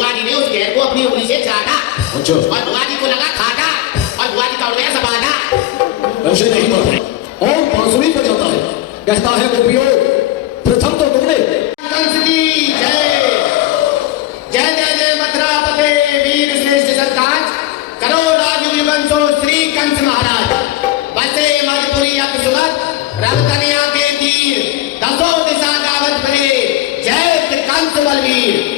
बुआ जी ने उस घेर को अपनी उंगली से चाटा। अच्छा। और बुआ जी को लगा खाटा और बुआ जी का उड़ गया सबाना। ऐसे नहीं बात है। और बांसुरी बजाता है, कहता है गोपियों प्रथम तो तुमने कंस की जय। जय जय जय मथुरापते वीर श्रेष्ठ सरताज, करो राजयुग वंशो श्री कंस महाराज। बसे मधुपुरी अति सुमत, रव कन्या के तीर, दसों दिशा गावत फिरे, जय कंस बलवीर।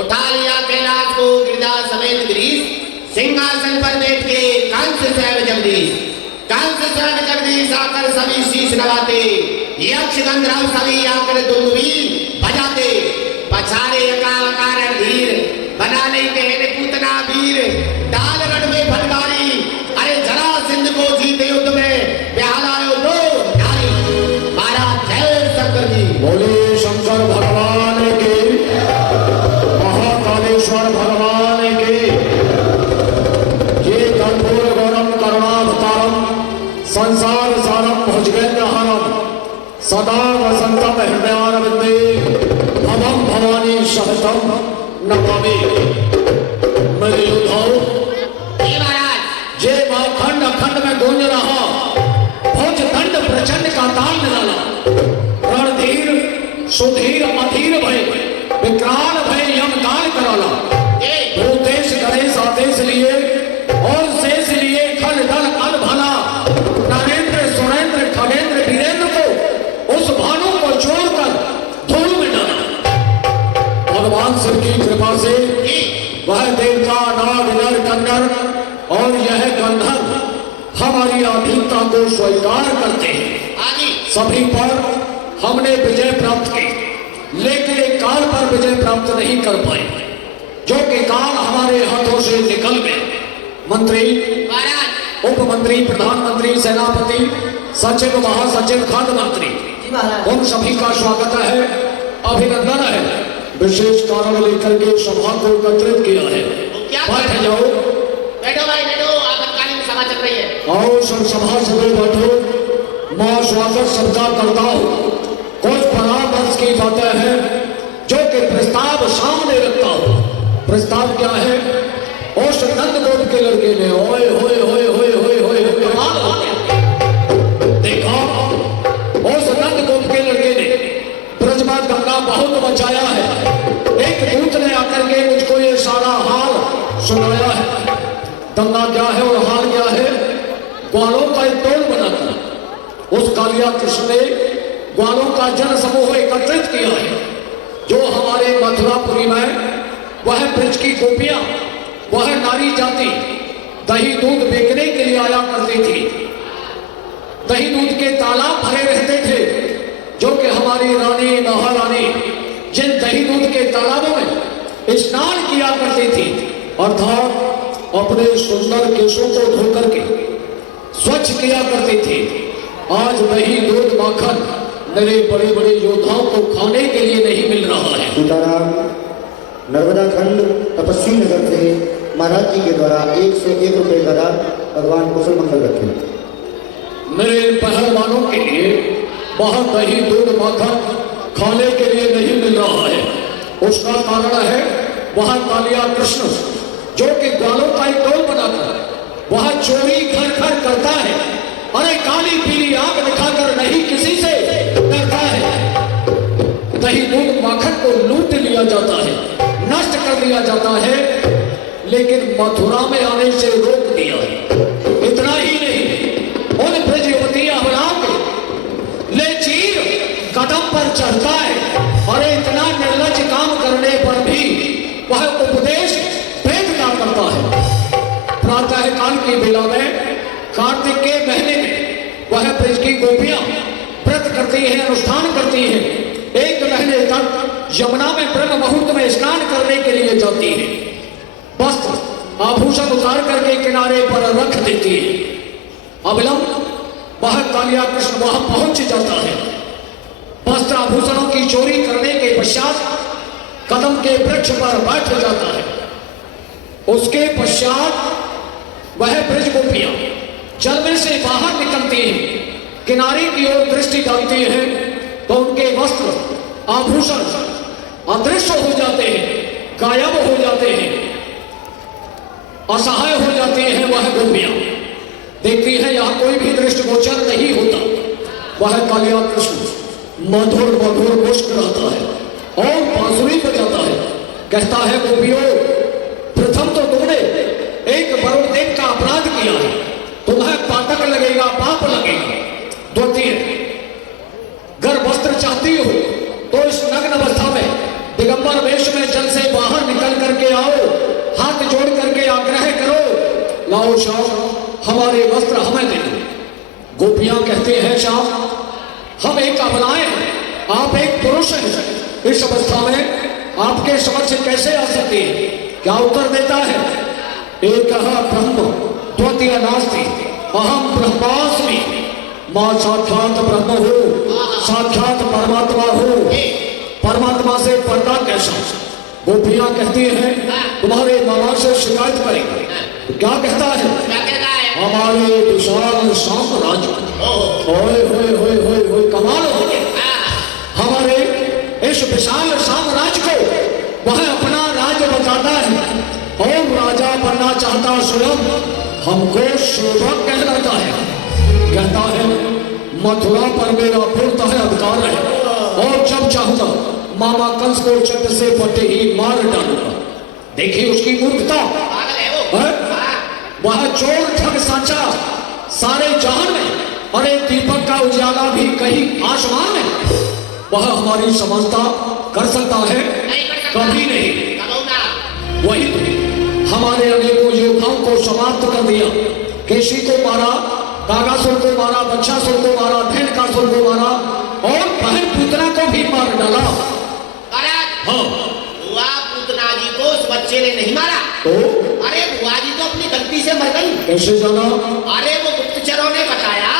उठा लिया कैलाश को गिरजा समेत गिरीश, सिंहासन पर बैठ के कंस स्वयं जगदीश। कंस स्वयं जगदीश आकर सभी शीश नवाते, यक्ष गंधर्व सभी आकर दुंदुभी बजाते। पछाड़े अकाल धीर, बना नहीं कहने पूतना वीर। डाल रण में फटकारी, अरे जरा सिंध को जीते युद्ध में, बेहालायो दो नारी। महाराज जय शंकर जी। बोले शंकर भगवान के, महाकालेश्वर भगवान के। ये कर्पूर गौरम करुणावतारम, संसार सारम भुजगेन्द्रहारम, सदा वसंतम हृदयारविंदे, भवम भवानी सहस्रम नमामि। मेरे योद्धाओं, महाराज जे खंड अखंड में गूंज रहा भुज दंड प्रचंड का ताल निराला। रणधीर सुधीर अधीर भय, विकराल भय यम काल कराला। भूतेश गणेश आदेश लिए और शेष लिए खल दल अल भला। नरेंद्र सुरेंद्र खगेंद्र वीरेंद्र को उस भानु को छोड़कर धूल में डाला। भगवान शिव की कृपा से वह देवता नाग नर कन्नड़ और यह गंधर्व हमारी अधीनता को स्वीकार करते हैं। सभी पर हमने विजय प्राप्त की, लेकिन एक काल पर विजय प्राप्त नहीं कर पाए, जो कि काल हमारे हाथों से निकल गए। मंत्री, उप मंत्री, प्रधानमंत्री, सेनापति, सचिव, महासचिव, खाद्य मंत्री, उन सभी का स्वागत है, अभिनंदन है। विशेष कारण लेकर के सभा को एकत्रित किया है। बैठ जाओ। बैठो भाई बैठो, आपातकालीन सभा चल रही है। आओ सब सभा सभी बैठो। मैं स्वागत सबका करता हूँ। कुछ परामर्श की बातें हैं जो कि प्रस्ताव सामने रखता हूँ। प्रस्ताव क्या है? उस नंदगोप के लड़के ने ओए होए होए होए होए होए कमाल हो गया। देखा, उस नंदगोप के लड़के ने ब्रजमा गंगा बहुत बचाया है। एक दूत ने आकर के मुझको ये सारा हाल सुनाया है। गंगा क्या है और हाल क्या है? ग्वालों का एक टोल बनाकर उस कालिया कृष्ण ने ग्वालों का जन समूह एकत्रित किया है, जो हमारे मथुरापुरी में वह ब्रज की गोपियां, वह नारी जाति दही दूध बेचने के लिए आया करती थी। दही दूध के तालाब भरे रहते थे, जो कि हमारी रानी महारानी जिन दही दूध के तालाबों में स्नान किया करती थी, अर्थात अपने सुंदर केशों को धोकर के स्वच्छ किया करती थी। आज दही दूध माखन मेरे बड़े बड़े योद्धाओं को खाने के लिए नहीं मिल रहा है। सीताराम, नर्मदा खंड तपस्वी नगर से महाराज जी के द्वारा 101 रुपये का दान भगवान कुशल मंगल रखें। मेरे पहलवानों के लिए बहुत दही दूध माखन खाने के लिए नहीं मिल रहा है। उसका कारण है वह कालिया कृष्ण, जो कि ग्वालों का एक टोल बनाकर वह चोरी घर घर करता है। अरे काली पीली आग दिखाकर नहीं किसी से डरता है। दही दूध माखन को लूट लिया जाता है, नष्ट कर दिया जाता है, लेकिन मथुरा में आने से रोक दिया है। इतना ही नहीं, उन ब्रज युवती अबलाओं को ले चीर कदम पर चढ़ता है। और इतना निर्लज काम करने पर भी वह उपदेश वेद का करता है। प्रातः काल की बेला में कार्तिक के महीने में वह ब्रज की गोपियां व्रत करती हैं, अनुष्ठान करती हैं। एक महीने तक यमुना में ब्रह्म मुहूर्त में स्नान करने के लिए जाती है। वस्त्र आभूषण उतार करके किनारे पर रख देती है। अविलंब वह कालिया कृष्ण वहां पहुंच जाता है। वस्त्र आभूषणों की चोरी करने के पश्चात कदम के वृक्ष पर बैठ जाता है। उसके पश्चात वह ब्रज गोपियां जल में से बाहर निकलती हैं, किनारे की ओर दृष्टि डालती हैं, तो उनके वस्त्र आभूषण अदृश्य हो जाते हैं। गायब हो जाते हैं, असहाय हो जाती हैं वह गोपियां। देखती है यहाँ कोई भी दृष्टिगोचर नहीं होता। वह कालिया कृष्ण मधुर मधुर मुस्कुराता है और बांसुरी बजाता है, कहता है गोपियों, प्रथम तो तुमने एक वरुण देव का अपराध किया है, तुम्हें पातक लगेगा, पाप लगेगा। द्वितीय, अगर वस्त्र चाहती हो तो इस नग्न अवस्था में दिगंबर वेश में जल से बाहर निकल करके आओ, हाथ जोड़ करके आग्रह करो, लाओ श्याम हमारे वस्त्र हमें दे दो। गोपियां कहते हैं श्याम, हम एक अबलाएं हैं, आप एक पुरुष हैं, इस अवस्था में आपके समक्ष कैसे आ सकते हैं? क्या उत्तर देता है? एक ब्रह्म द्वितीय नास्ति, अहम ब्रह्मास्मि। मां साक्षात ब्रह्म हो, साक्षात परमात्मा हो, परमात्मा से पर्दा कैसा? गोपियां कहती हैं तुम्हारे मामा से शिकायत करेंगे। तो क्या कहता है? हमारे विशाल साम्राज्य, होए होए होए होए होए कमाल हो गया। हमारे इस विशाल साम्राज्य को वह अपना राज्य बताता है और राजा बनना चाहता स्वयं हमको सेवक कहलाता है। कहता है मथुरा पर मेरा पूर्णतः अधिकार है और जब चाहूंगा मामा कंस को चट से पट्टे ही मार डालूंगा। देखिए उसकी मूर्खता, वह चोर ठग साचा सारे जहान में, अरे दीपक का उजाला भी कहीं आसमान में। वह हमारी समझता कर सकता है? कभी नहीं। वही तो हमारे अनेकों योद्धाओं को समाप्त कर दिया, केशी को मारा, कागासुर को मारा, बच्छासुर को मारा, धेनुकासुर को मारा और बहन पूतना को भी मार डाला। हाँ, बुआ पूतना जी को उस बच्चे ने नहीं मारा तो अरे बुआ जी तो अपनी गलती से मर गई। कैसे जाना? अरे वो गुप्तचरों ने बताया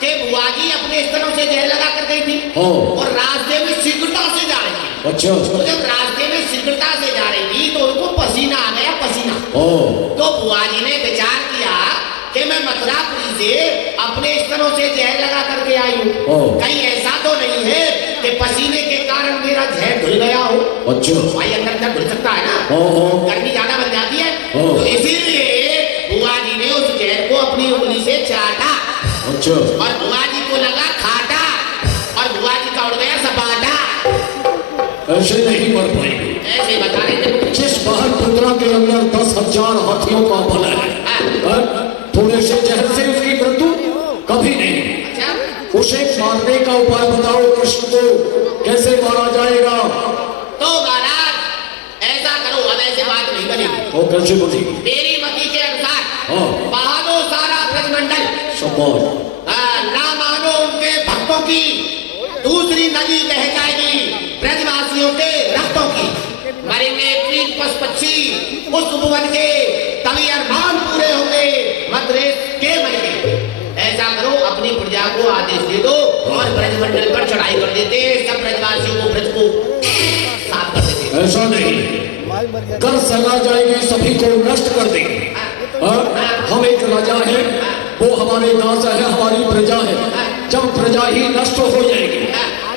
कि बुआ जी अपने स्तनों से जहर लगा कर गई थी और रास्ते में शीघ्रता से जा रही थी। अच्छा। तो जब रास्ते में शीघ्रता से जा रही थी तो उनको पसीना आ गया, पसीना। तो बुआ जी ने विचार किया कि मैं मथुरापुरी से अपने स्तनों से जहर लगा करके आई हूँ, कहीं ऐसा तो नहीं है कि पसीने के कारण मेरा जहर धुल गया हो। अच्छा। भाई अंदर धुल सकता है ना, गर्मी ज्यादा बन जाती है, तो इसीलिए बुआ जी ने उस जहर को अपनी उंगली से चाटा। अच्छा। और बुआ जी को लगा खाटा और बुआ जी का उड़ गया सपाटा। ऐसे नहीं मर पाएंगे। ऐसे बता रहे थे। जिस बहन पुत्रा के अंदर 10,000 हाथियों का बल है, थोड़े से जहर से उसकी मृत्यु कभी नहीं। उसे मारने का उपाय बताओ, कृष्ण को कैसे मारा जाएगा? तो महाराज ऐसा करो, अब ऐसे बात नहीं बनेगी। और कैसे बनेगी? मेरी मति के अनुसार बहा दो सारा ब्रजमंडल, ना मानो उनके भक्तों की, दूसरी नदी बह जाएगी ब्रजवासियों के रक्तों की। मरेंगे तीन पशु पक्षी उस उपवन के, तभी अरमान पूरे होंगे, मद्रेस के मरेंगे। ऐसा करो, अपनी प्रजा को आदेश दे दो और ब्रजमंडल पर चढ़ाई कर देते, सब ब्रजवासियों को ब्रज को साफ कर देते। ऐसा नहीं, कर सला जाएगी, सभी को नष्ट कर देंगे। हम एक राजा है, वो हमारे दास है, हमारी प्रजा है। जब प्रजा ही नष्ट हो जाएगी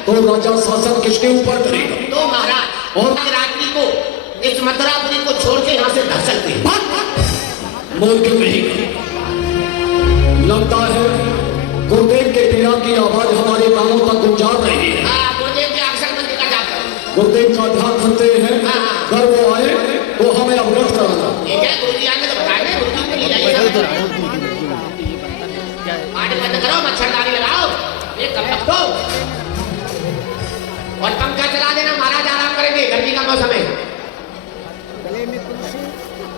तो राजा शासन किसके ऊपर करेगा? तो महाराज और रात्रि को इस मथुरापुरी को छोड़ के यहाँ से धस सकते हैं। मूर्ख कहेगा। लगता है गुरुदेव के पीड़ा की आवाज हमारे कानों तक गुंजार रही है। गुरुदेव के अक्सर मंदिर का जाता है। गुरुदेव का ध्यान रखते हैं, अगर वो आए तो हमें अवगत कराना। ठीक है, गुरुजी आने तो बताएंगे, गुरुजी को ले जाइए। पानी बंद करो, मच्छरदानी लगाओ, एक कप रख दो और पंखा चला देना, महाराज आराम करेंगे, गर्मी का मौसम है। गले में तुलसी,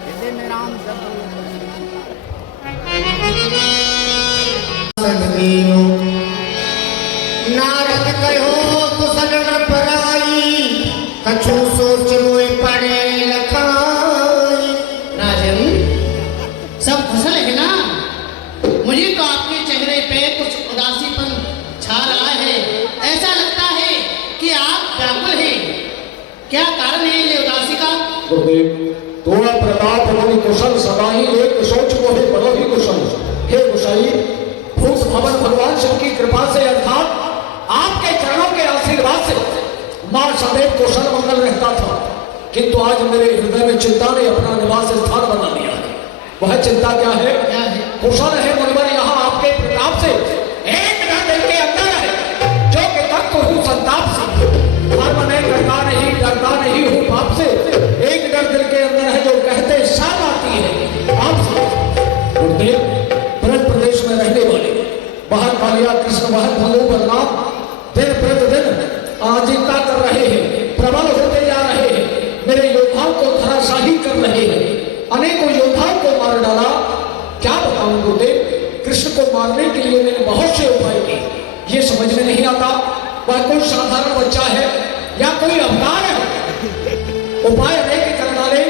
हृदय में राम, नारद कहो कुशल न पराई, कछु सोच मोए पड़े लखाई। राजन, सब कुशल है ना? मुझे तो आपके चेहरे पे कुछ उदासीपन छा रहा है। ऐसा लगता है कि आप व्याकुल हैं। क्या कारण है ये उदासी का? गुरुदेव, थोड़ा प्रताप बड़ी कुशल सदा ही एक सोच को है बड़ा ही कुशल। हे गुसाई, भूत भवन भगवान शिव की कृपा से अर्थात आपके चरणों के आशीर्वाद से मां सदैव कुशल मंगल रहता था। किंतु आज मेरे हृदय में चिंता ने अपना निवास स्थान बना लिया है। वह चिंता क्या है? क्या है? कुशल है मुनिवर यहाँ आपके प्रताप से एक न दिल के अंदर है जो कि तक तो हूँ संताप से, धर्म नहीं करता नहीं, डरता नहीं हूँ पाप से। एक डर दिल के अंदर है जो कहते शाम आती है आप से। गुरुदेव ब्रज प्रदेश में रहने वाले बाहर कालिया कृष्ण वह भलो बलराम दिन प्रतिदिन आजीविका कर रहे हैं, प्रबल होते जा रहे हैं, मेरे योद्धाओं को धराशाही कर रहे हैं, अनेकों योद्धाओं को मार डाला। क्या बताऊं गुरुदेव, कृष्ण को मारने के लिए मैंने बहुत से उपाय किए, ये समझ में नहीं आता वह कोई साधारण बच्चा है या कोई अवतार है। उपाय अनेक कर डाले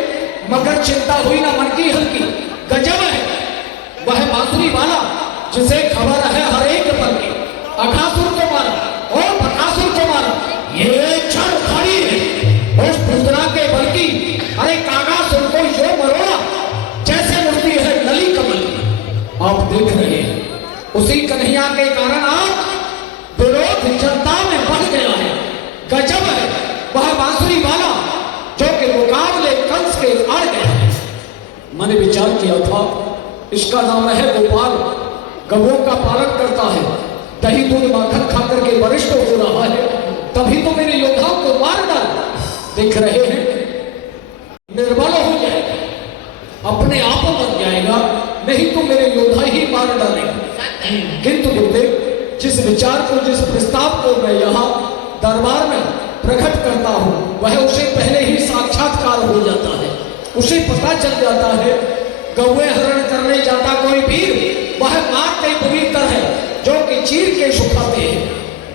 मगर चिंता हुई ना मन की हल्की। गजब है वह बांसुरी वाला जिसे खबर है हर एक पल की, अघासुर को मारा और बकासुर को मारा, ये क्षण खड़ी है उस पुतना के बल की। अरे कागासुर को यो मरोड़ा जैसे मुड़ती है नली कमल। आप देख रहे हैं उसी कन्हैया के कारण आज विरोध जनता में बढ़ गया है। गजब है वह बांसुरी वाला जो कि मुकाबले कंस के अड़ गया है। मैंने विचार किया था इसका नाम है गोपाल, गवों का पालन करता है, दही दूध माखन खाकर के वरिष्ठ हो रहा है, तभी तो मेरे योद्धाओं को मार डाल। देख रहे हैं निर्बल हो जाएगा, अपने आप बन जाएगा, नहीं तो मेरे योद्धा ही मार डालेंगे। किंतु गुरुदेव जिस विचार को, जिस प्रस्ताव को मैं यहाँ दरबार में प्रकट करता हूँ वह उसे पहले ही साक्षात्कार हो जाता है, उसे पता चल जाता है। गौए हरण करने जाता कोई वीर वह मारते बुरी तरह जो कि चीर के सुखाते हैं।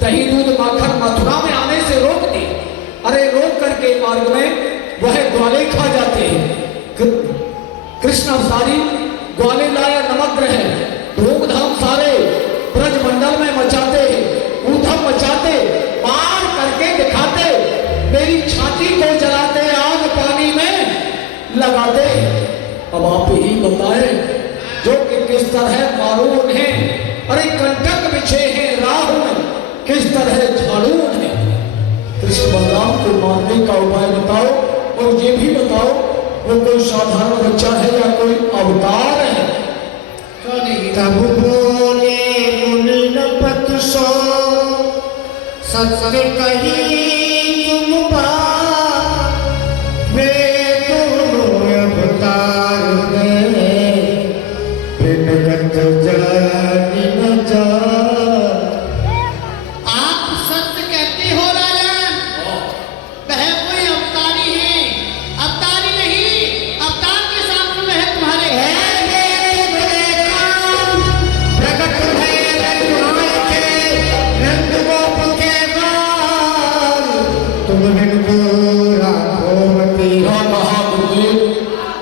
दही दूध माखन मथुरा में आने से रोक दी, अरे रोक करके मार्ग में वह ग्वाले खा जाते हैं। कृष्ण अवतारी ग्वाले लाया नमग्र है, धूमधाम सारे ब्रज मंडल में मचाते हैं, ऊधम मचाते, पार करके दिखाते, मेरी छाती को जलाते, आग पानी में लगाते। अब आप ही बताएं जो कि किस तरह मारू उन्हें, अरे कंटक बिछे हैं राह में, किस तरह झाड़ू उन्हें। कृष्ण बलराम को मारने का उपाय बताओ और ये भी बताओ वो कोई साधारण बच्चा है या कोई अवतार है? क्यों नहीं? तब बोले मुनिपत सो सत्य कही तुम बात, वे दोनों अवतार में बिनगत जानी न जा। आप सत्य कहते हो राजन, वह कोई अवतारी है, अवतारी नहीं, अवतार के साथ में है तुम्हारे। प्रकट है रघुनाथ के नंदगोप के बाल, तुम बिन राघवती। क्या कहा गुरुदेव,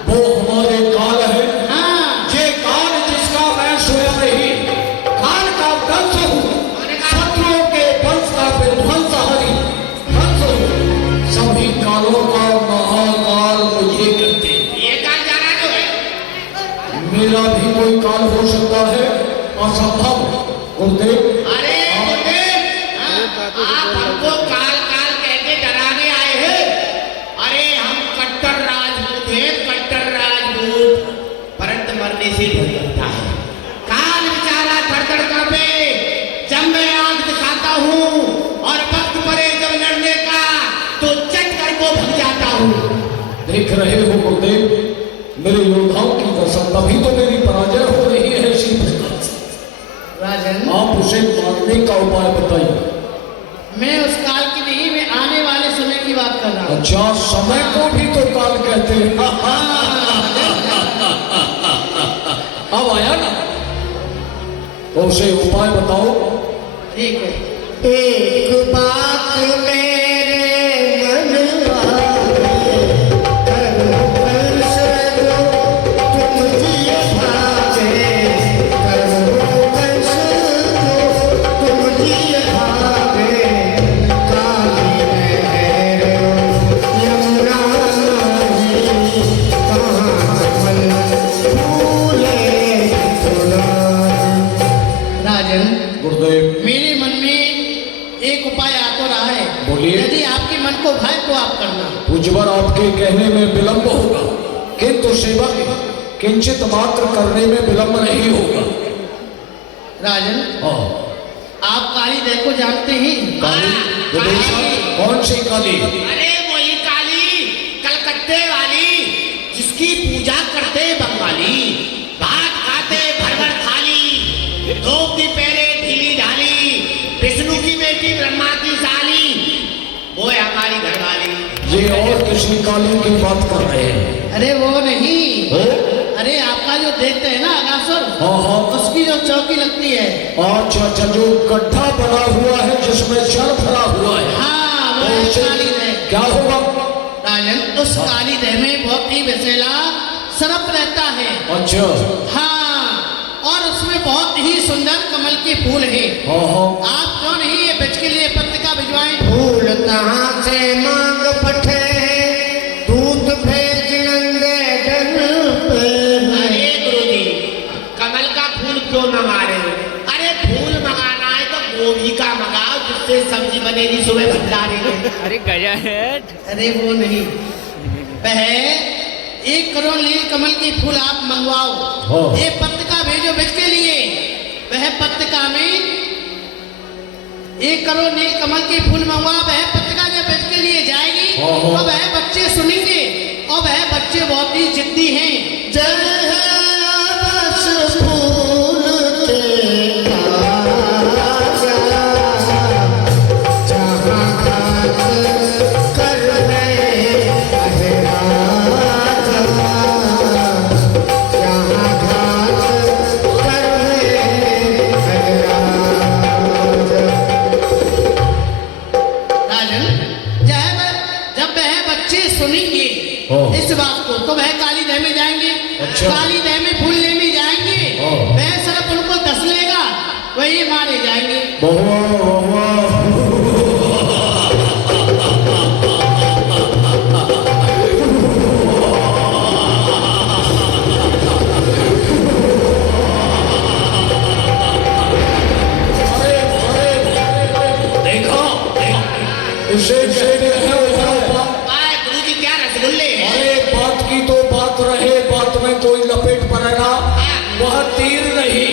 वो हमारे काल है, हाँ, ये काल जिसका मैं स्वयं ही काल का वंश हूँ, शत्रुओं के वंश का विध्वंसहारी वंश हूँ। सभी कालों का महाकाल मुझे कहते हैं। ये काल जाना जो है। मेरा भी कोई काल हो सकता है, असंभव। गुरुदेव अरे गुरुदेव, आप हमको काल काल कह के डराने आए हैं। अरे हम कट्टर राजपूत हैं, कट्टर राजपूत, परंतु मरने से डर लगता है। काल बेचारा धड़धड़ कांपे जब मैं आंख दिखाता हूँ और वक्त पड़े जब लड़ने का तो चट कर को भग जाता हूँ। देख रहे हो गुरुदेव मेरे योद्धाओं की कसम, तभी तो मेरी पराजय हो रही है इसी प्रकार से। राजन आप उसे मारने का उपाय बताइए। मैं उस काल की नहीं, मैं आने वाले समय की बात कर रहा हूँ। अच्छा, समय को भी तो काल कहते हैं। अब आया ना, तो उसे उपाय बताओ। ठीक है। एक बात मेरे मन आए, करो कंसरो तुम जिए भागे, करो कंसरो तुम जिए भागे। काली नहर यमुना नदी, कहाँ कमल फूले फुला। राजन गुरुदेव मेरे मन में एक उपाय आ तो रहा है, बोलिए। मुझबर आपके कहने में विलंब होगा, किंतु सेवक किंचित मात्र करने में विलंब नहीं होगा। राजन, हाँ। आप काली देव को जानते हैं? काली विदेशा? कौन सी काली? अरे वही काली, कलकत्ते वाली, जिसकी पूजा करते बंगाली, भात खाते भर भर थाली, धोती पहरे ढीली ढाली, विष्णु की बेटी ब्रह्मा की साली, वो है हमारी घरवाली। ये और किसी काली की बात कर रहे हैं? अरे वो नहीं, हो? अरे आपका जो देखते हैं ना अगासुर, हाँ हाँ। उसकी जो चौकी लगती है। अच्छा अच्छा, जो गड्ढा बना हुआ है जिसमें जल भरा हुआ है। हाँ, वो है उसे काली देव। क्या होगा? राजन, उस काली देव में बहुत ही विषैला सर्प रहता है। अच्छा। हाँ, और उसमें बहुत ही सुंदर कमल के फूल है। हाँ हाँ। आप क्यों नहीं ये बच के लिए पत्रिका भिजवाएं? फूल कहाँ से मांग पठे, दूध भेज नंदे डन पे। अरे गुरुजी, कमल का फूल क्यों न मारे? अरे फूल मंगाना है तो गोभी का मंगाओ, जिससे सब्जी बनेगी सुबह भंडारे में। अरे गया है। अरे वो नहीं, वह 1 करोड़ नील कमल के फूल आप मंगवाओ। हाँ। ये पत्रिका भेजो बिज के लिए। वह पत्रिका में 1 करोड़ नील कमल के फूल मंगवाओ। वह पत्रिका जब बिज के लिए जाएगी हाँ, हाँ। तो वह बच्चे सुनेंगे, और वह बच्चे बहुत ही जिद्दी हैं। जय है बस फूल के राजा, जहाँ हाथ कर रहे अहराजा, जहाँ हाथ कर रहे अहराजा। राजन, जब वह बच्चे सुनेंगे हाँ। इस बात को, तो वह काली देव में जाएंगे। अच्छा। काली देव में फूल लेने जाएंगे। हाँ। वह सर्प उनको डस लेगा, वही मारे जाएंगे। बहुआ बहुआ। अरे, देखा? इसे कहते हैं उपाय। आए गुरुजी, क्या रसगुल्ले हैं? अरे बात की तो बात रहे, बात में कोई लपेट पड़ेगा। वह तीर नहीं,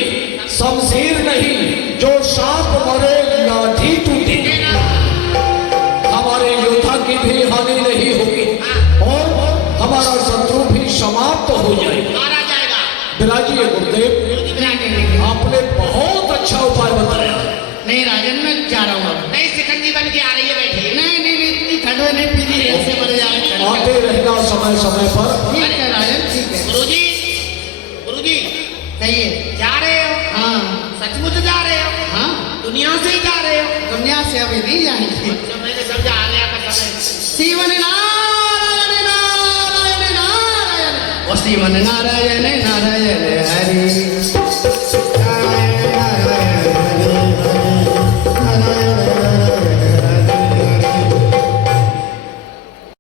शमशीर नहीं, जो सांप मरे लाठी टूटी। हमारे योद्धा की भी हानि नहीं होगी और हमारा शत्रु भी समाप्त हो जाएगा। मारा जाएगा। विराजिए गुरुदेव, नहीं, आपने बहुत अच्छा उपाय बताया। नहीं राजन, मैं जा रहा हूँ अब। नई सिकंजी बन के आ रही है, बैठिए। नहीं, इतनी ठंड में नहीं पी रही है, ऐसे मर जाए। आते रहना समय समय पर। ठीक है राजन, ठीक है। गुरुजी, गुरुजी, कहिए। जा रहे हो? हाँ सचमुच जा रहे हो? हाँ, दुनिया से ही जा रहे हो? दुनिया से अभी नहीं जाएंगे। अच्छा, मैंने समझा आ गया का समय। शिवन नारायण नारायण नारायण, ओ शिवन नारायण नारायण हरि।